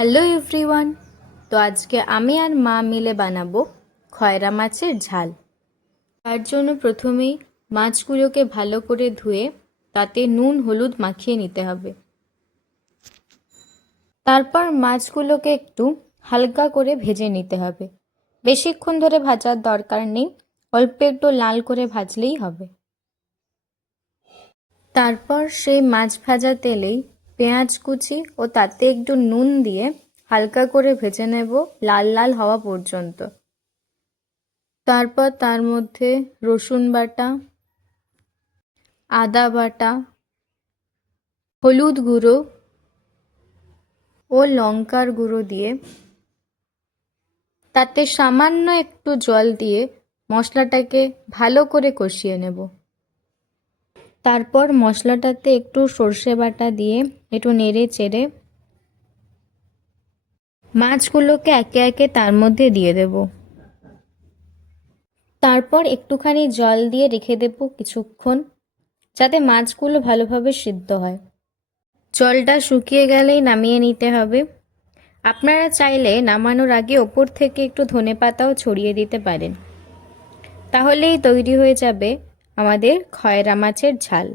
Hello everyone. তো আজকে আমি আর মা মিলে বানাবো খয়রা মাছের ঝাল। তার জন্য প্রথমেই মাছগুলোকে ভালো করে ধুয়ে তাতে নুন হলুদ মাখিয়ে নিতে হবে। তারপর মাছগুলোকে একটু হালকা করে ভেজে নিতে হবে। বেশিক্ষণ ধরে ভাজার দরকার নেই, অল্প একটু লাল করে ভাজলেই হবে। তারপর সেই মাছ ভাজা তেলেই পেঁয়াজ কুচি ও তাতে একটু নুন দিয়ে হালকা করে ভেজে নেব লাল লাল হওয়া পর্যন্ত। তারপর তার মধ্যে রসুন বাটা, আদা বাটা, হলুদ গুঁড়ো ও লঙ্কার গুঁড়ো দিয়ে তাতে সামান্য একটু জল দিয়ে মশলাটাকে ভালো করে কষিয়ে নেব। তারপর মশলাটাতে একটু সর্ষে বাটা দিয়ে একটু নেড়ে চেড়ে মাছগুলোকে একে একে তার মধ্যে দিয়ে দেব। তারপর একটুখানি জল দিয়ে রেখে দেব কিছুক্ষণ, যাতে মাছগুলো ভালোভাবে সিদ্ধ হয়। জলটা শুকিয়ে গেলেই নামিয়ে নিতে হবে। আপনারা চাইলে নামানোর আগে ওপর থেকে একটু ধনেপাতাও ছড়িয়ে দিতে পারেন। তাহলেই তৈরি হয়ে যাবে আমাদের খয়রা মাছের ঝাল।